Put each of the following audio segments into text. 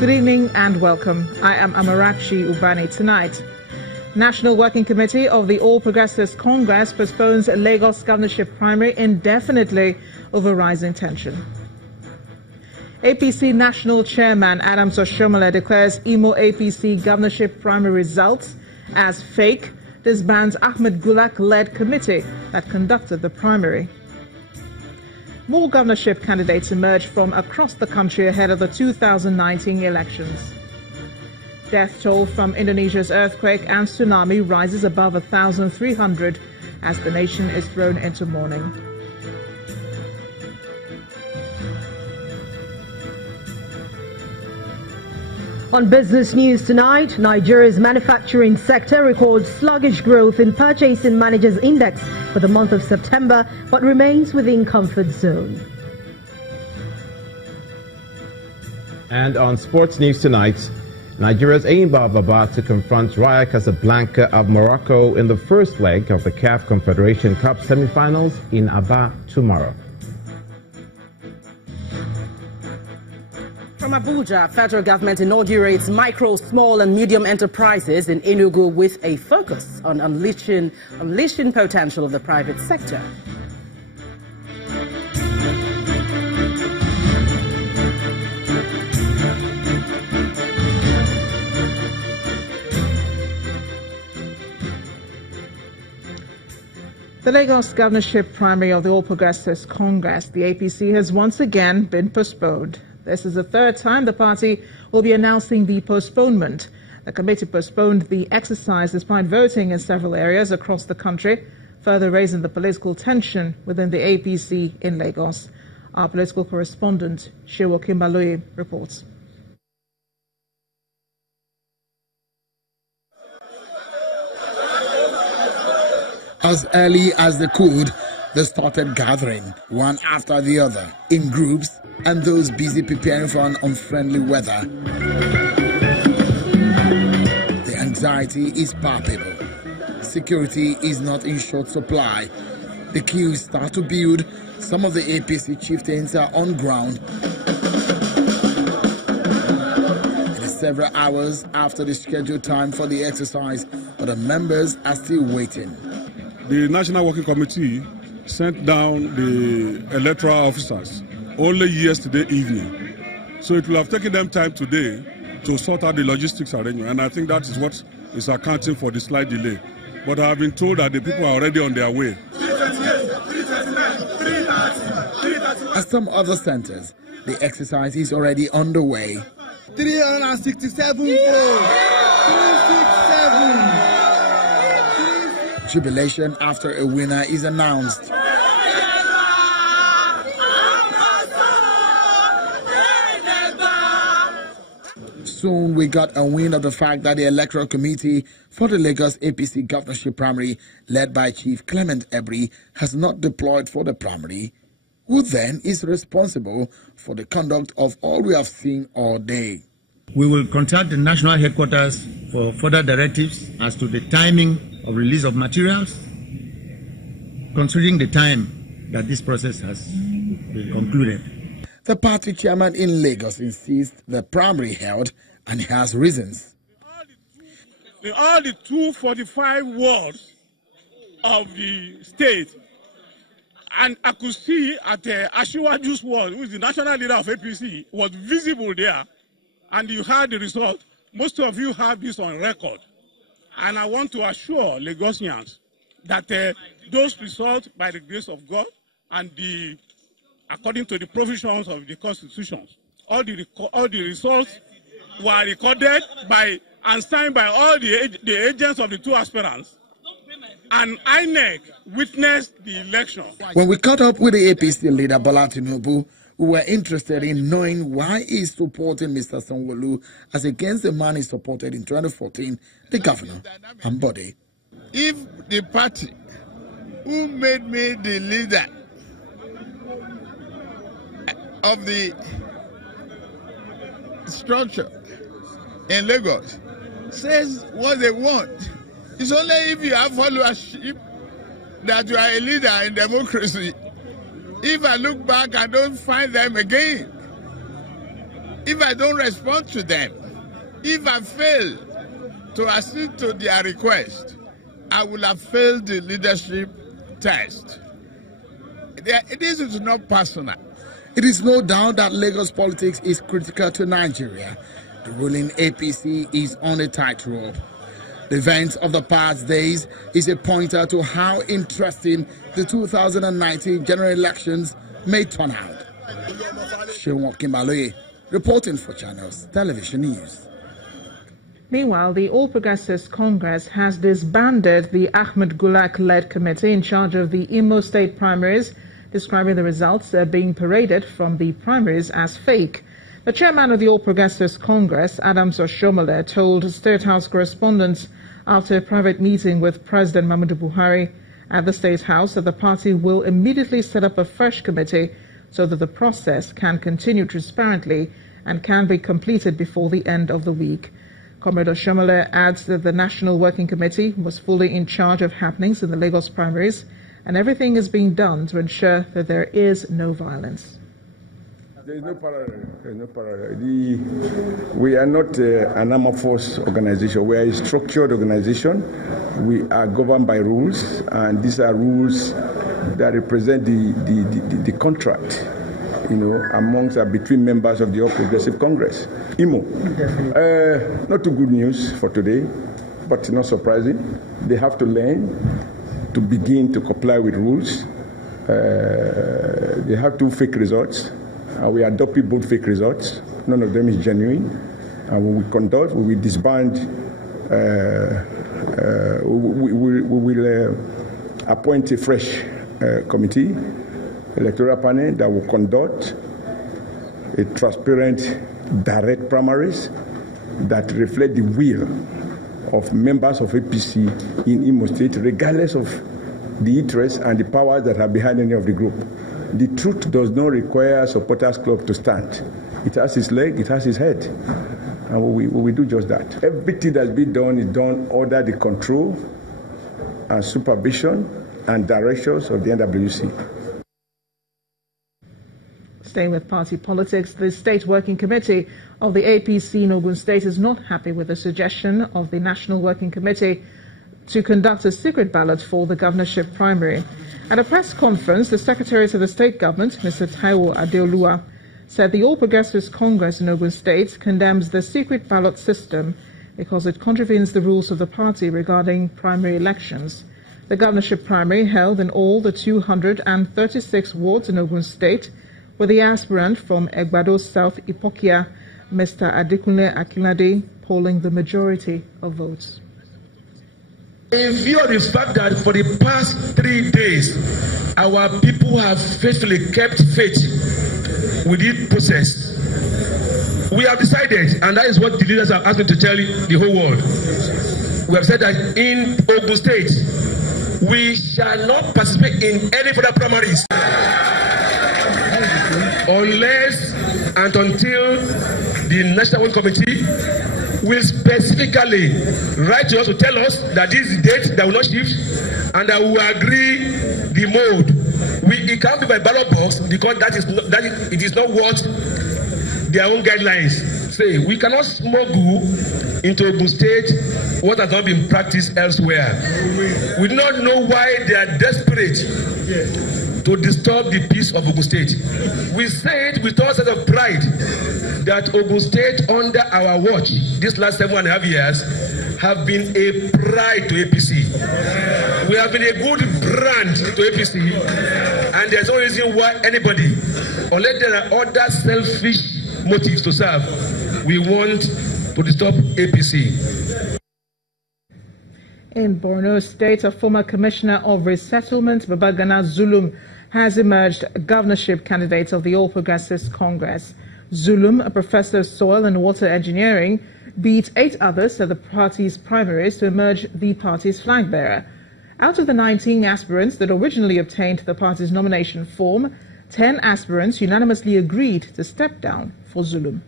Good evening and welcome. I am Amarachi Ubani. Tonight, National Working Committee of the All Progressives Congress postpones Lagos governorship primary indefinitely over rising tension. APC National Chairman Adams Oshiomhole declares Imo APC governorship primary results as fake. Disbands Ahmed Gulak-led committee that conducted the primary. More governorship candidates emerged from across the country ahead of the 2019 elections. Death toll from Indonesia's earthquake and tsunami rises above 1,300 as the nation is thrown into mourning. On business news tonight, Nigeria's manufacturing sector records sluggish growth in Purchasing Managers' Index for the month of September, but remains within comfort zone. And on sports news tonight, Nigeria's Enyimba Baba to confront Raja Casablanca of Morocco in the first leg of the CAF Confederation Cup semi-finals in Aba tomorrow. From Abuja, federal government inaugurates micro, small and medium enterprises in Enugu with a focus on unleashing potential of the private sector. The Lagos governorship primary of the All Progressives Congress, the APC, has once again been postponed. This is the third time the party will be announcing the postponement. The committee postponed the exercise despite voting in several areas across the country, further raising the political tension within the APC in Lagos. Our political correspondent, Shewo Kimbaloye, reports. As early as they could, they started gathering, one after the other, in groups, and those busy preparing for an unfriendly weather. The anxiety is palpable. Security is not in short supply. The queues start to build. Some of the APC chieftains are on ground. It is several hours after the scheduled time for the exercise, but the members are still waiting. The National Working Committee sent down the electoral officers only yesterday evening. So it will have taken them time today to sort out the logistics arrangement. And I think that is what is accounting for the slight delay. But I have been told that the people are already on their way. At some other centers, the exercise is already underway. 367 votes. Jubilation after a winner is announced. Soon we got a wind of the fact that the Electoral Committee for the Lagos APC governorship primary, led by Chief Clement Ebri, has not deployed for the primary. Who then is responsible for the conduct of all we have seen all day? We will contact the national headquarters for further directives as to the timing of release of materials, considering the time that this process has been concluded. The party chairman in Lagos insists the primary held and has reasons. In all the 245 wards of the state, and I could see at Ashiwaju's ward, who is the national leader of APC, was visible there, and you heard the result. Most of you have this on record. And I want to assure Lagosians that those results, by the grace of God and according to the provisions of the Constitution, all the results were recorded by and signed by all the agents of the two aspirants. And INEC witnessed the election. When we caught up with the APC leader, Bola Tinubu, we were interested in knowing why he is supporting Mr. Sanwo-Olu as against the man he supported in 2014, the governor, Ambode. If the party who made me the leader of the structure in Lagos says what they want, it's only if you have followership that you are a leader in democracy. If I look back, I don't find them again. if I don't respond to them, if I fail to accede to their request, I will have failed the leadership test. This is not personal. It is no doubt that Lagos politics is critical to Nigeria. The ruling APC is on a tightrope. The events of the past days is a pointer to how interesting the 2019 general elections may turn out. Shewan Kimbaloye, reporting for Channels Television News. Meanwhile, the All Progressives Congress has disbanded the Ahmed Gulak-led committee in charge of the Imo State primaries, describing the results being paraded from the primaries as fake. The chairman of the All Progressives Congress, Adams Oshomole, told State House correspondents after a private meeting with President Muhammadu Buhari at the State House that the party will immediately set up a fresh committee so that the process can continue transparently and can be completed before the end of the week. Comrade Oshomole adds that the National Working Committee was fully in charge of happenings in the Lagos primaries, and everything is being done to ensure that there is no violence. There is no parallel. There is no parallel. We are not an armed force organization. We are a structured organization. We are governed by rules, and these are rules that represent the contract, amongst between members of the All Progressive Congress. Imo, not too good news for today, but not surprising. They have to learn to begin to comply with rules. They have 2 fake results. We adopted both fake results. None of them is genuine. When we conduct, we will disband. We will appoint a fresh committee, electoral panel that will conduct a transparent, direct primaries that reflect the will of members of APC in Imo State, regardless of the interests and the powers that are behind any of the group. The truth does not require a supporters club to stand. It has its leg, it has its head. And we will do just that. Everything that's been done is done under the control and supervision and directions of the NWC. Staying with party politics, the State Working Committee of the APC in Ogun State is not happy with the suggestion of the National Working Committee to conduct a secret ballot for the governorship primary. At a press conference, the Secretary to the State Government, Mr. Taiwo Adeolua, said the All Progressives Congress in Ogun State condemns the secret ballot system because it contravenes the rules of the party regarding primary elections. The governorship primary held in all the 236 wards in Ogun State, with the aspirant from Egbado South Ipokia, Mr. Adekunle Akinlade, polling the majority of votes. In view of the fact that for the past 3 days, our people have faithfully kept faith with this process, we have decided, and that is what the leaders have asked me to tell the whole world, we have said that in Ogun State, we shall not participate in any further primaries unless and until the National Working Committee will specifically write to us to tell us that this is the date that will not shift and that we will agree the mode. It can't be by ballot box because it is not what their own guidelines say. We cannot smuggle into Ogun State what has not been practiced elsewhere. We do not know why they are desperate to disturb the peace of Ogun State. We said with all sorts of pride that Ogun State under our watch these last 7.5 years have been a pride to APC. We have been a good brand to APC, and there's no reason why anybody, unless there are other selfish motives to serve, we want to disturb APC. In Borno State, a former commissioner of resettlement, Babagana Zulum, has emerged governorship candidate of the All Progressives Congress. Zulum, a professor of soil and water engineering, beat 8 others at the party's primaries to emerge the party's flag bearer. Out of the 19 aspirants that originally obtained the party's nomination form, 10 aspirants unanimously agreed to step down for Zulum.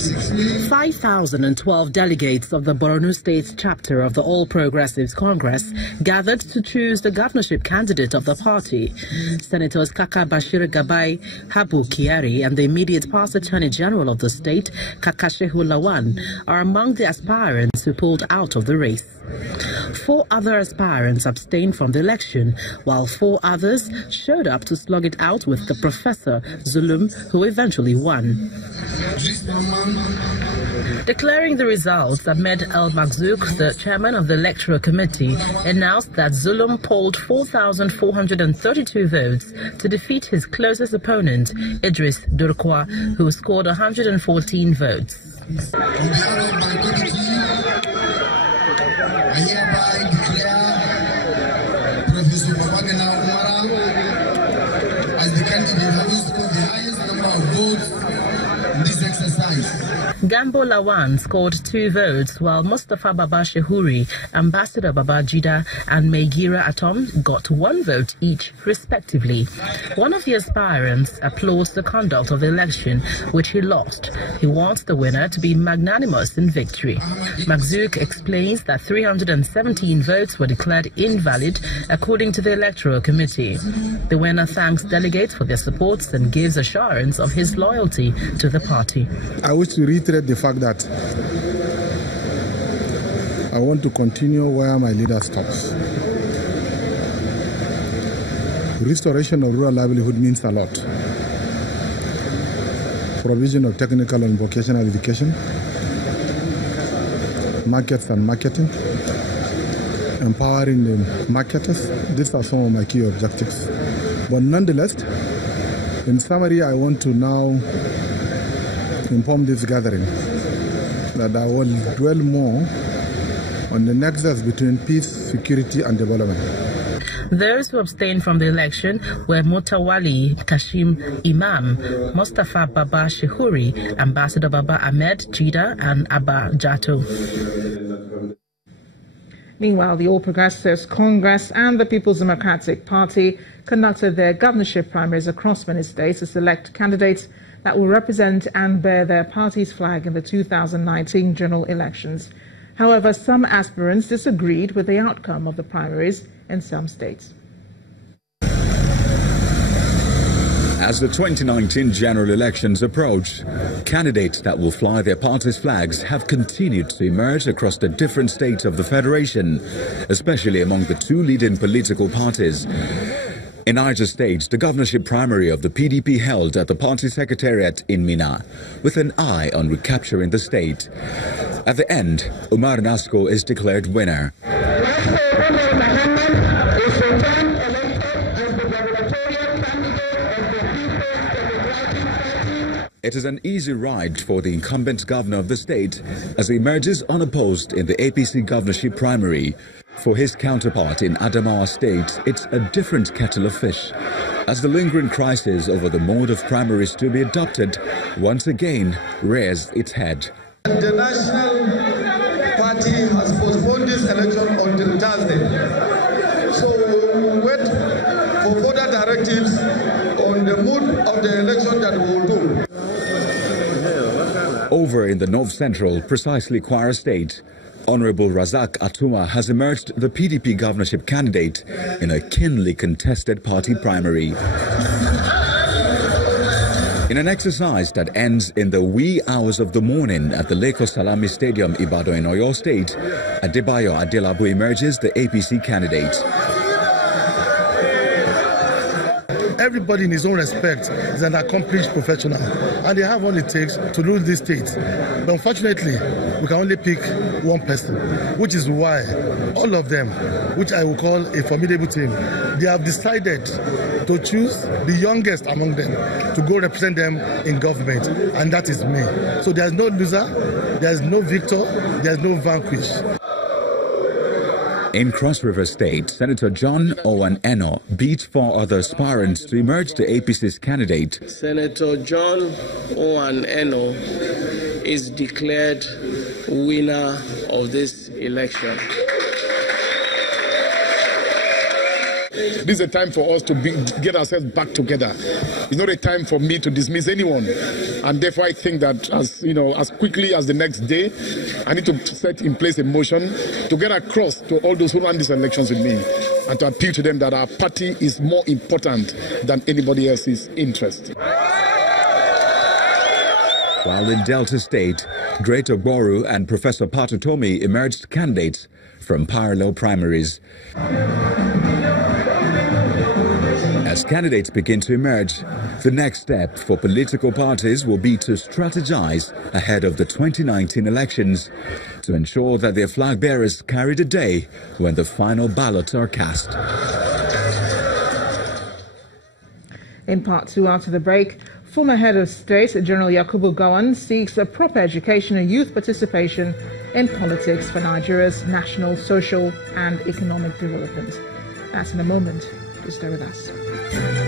5,012 delegates of the Borno State chapter of the All Progressives Congress gathered to choose the governorship candidate of the party. Senators Kaka Bashir Gabai, Habu Kiari, and the immediate past Attorney General of the state, Kakashehu Lawan, are among the aspirants who pulled out of the race. 4 other aspirants abstained from the election, while 4 others showed up to slug it out with the Professor Zulum, who eventually won. Declaring the results, Ahmed El Maghzouk, the chairman of the Electoral Committee, announced that Zulum polled 4,432 votes to defeat his closest opponent, Idris Durkwa, who scored 114 votes. I hereby declare Professor Babagana Umara as the candidate who scored the highest number of votes in this exercise. Gambo Lawan scored 2 votes, while Mustafa Baba Shehuri, Ambassador Baba Jida, and Megira Atom got 1 vote each, respectively. One of the aspirants applauds the conduct of the election, which he lost. He wants the winner to be magnanimous in victory. Maghzouk explains that 317 votes were declared invalid, according to the Electoral Committee. The winner thanks delegates for their support and gives assurance of his loyalty to the party. I wish to reiterate the fact that I want to continue where my leader stops. Restoration of rural livelihood means a lot. Provision of technical and vocational education, markets and marketing, empowering the marketers. These are some of my key objectives. But nonetheless, in summary, I want to now inform this gathering that I will dwell more on the nexus between peace, security, and development. Those who abstained from the election were Mutawali Kashim Imam, Mustafa Baba Shehuri, Ambassador Baba Ahmed Jida, and Abba Jato. Meanwhile, the All Progressives Congress and the People's Democratic Party conducted their governorship primaries across many states to select candidates that will represent and bear their party's flag in the 2019 general elections. However, some aspirants disagreed with the outcome of the primaries in some states. As the 2019 general elections approach, candidates that will fly their party's flags have continued to emerge across the different states of the Federation, especially among the 2 leading political parties. In Niger State, the governorship primary of the PDP held at the party secretariat in Mina, with an eye on recapturing the state. At the end, Umar Nasco is declared winner. It is an easy ride for the incumbent governor of the state as he emerges unopposed in the APC governorship primary. For his counterpart in Adamawa State, it's a different kettle of fish, as the lingering crisis over the mode of primaries to be adopted once again rears its head. The National Party has postponed this election until Thursday. So we will wait for further directives on the mood of the election that we will do. Over in the North Central, precisely Kwara State, Honorable Razak Atuma has emerged the PDP governorship candidate in a keenly contested party primary. In an exercise that ends in the wee hours of the morning at the Lagos Salami Stadium, Ibadan in Oyo State, Adebayo Adelabu emerges the APC candidate. Everybody in his own respect is an accomplished professional, and they have what it takes to rule this state. But unfortunately, we can only pick one person, which is why all of them, which I will call a formidable team, they have decided to choose the youngest among them to go represent them in government, and that is me. So there's no loser, there's no victor, there's no vanquish. In Cross River State, Senator John Owen Eno beat 4 other aspirants to emerge the APC's candidate. Senator John Owen Eno is declared winner of this election. This is a time for us to get ourselves back together. It's not a time for me to dismiss anyone. And therefore, I think that as quickly as the next day, I need to set in place a motion to get across to all those who run these elections with me and to appeal to them that our party is more important than anybody else's interest. While in Delta State, Great Ogboru and Professor Patutomi emerged candidates from parallel primaries. As candidates begin to emerge, the next step for political parties will be to strategize ahead of the 2019 elections to ensure that their flag bearers carry the day when the final ballots are cast. In part two, after the break, former head of state, General Yakubu Gowon, seeks a proper education and youth participation in politics for Nigeria's national, social and economic development. That's in a moment. Please stay with us.